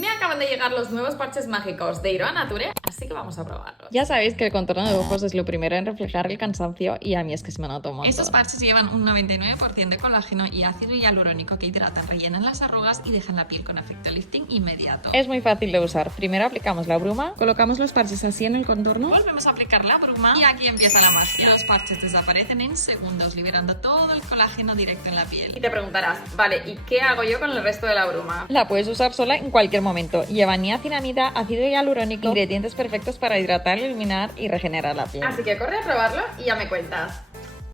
Me acaban de llegar los nuevos parches mágicos de Iroha Nature, así que vamos a probarlos. Ya sabéis que el contorno de ojos es lo primero en reflejar el cansancio y a mí es que se me nota un montón. Estos parches llevan un 99% de colágeno y ácido hialurónico que hidratan, rellenan las arrugas y dejan la piel con efecto lifting inmediato. Es muy fácil de usar. Primero aplicamos la bruma, colocamos los parches así en el contorno. Volvemos a aplicar la bruma y aquí empieza la magia. Los parches desaparecen en segundos, liberando todo el colágeno directo en la piel. Y te preguntarás, vale, ¿y qué hago yo con el resto de la bruma? La puedes usar sola en cualquier momento. Lleva niacinamida, ácido hialurónico, ingredientes perfectos para hidratar, iluminar y regenerar la piel. Así que corre a probarlo y ya me cuentas.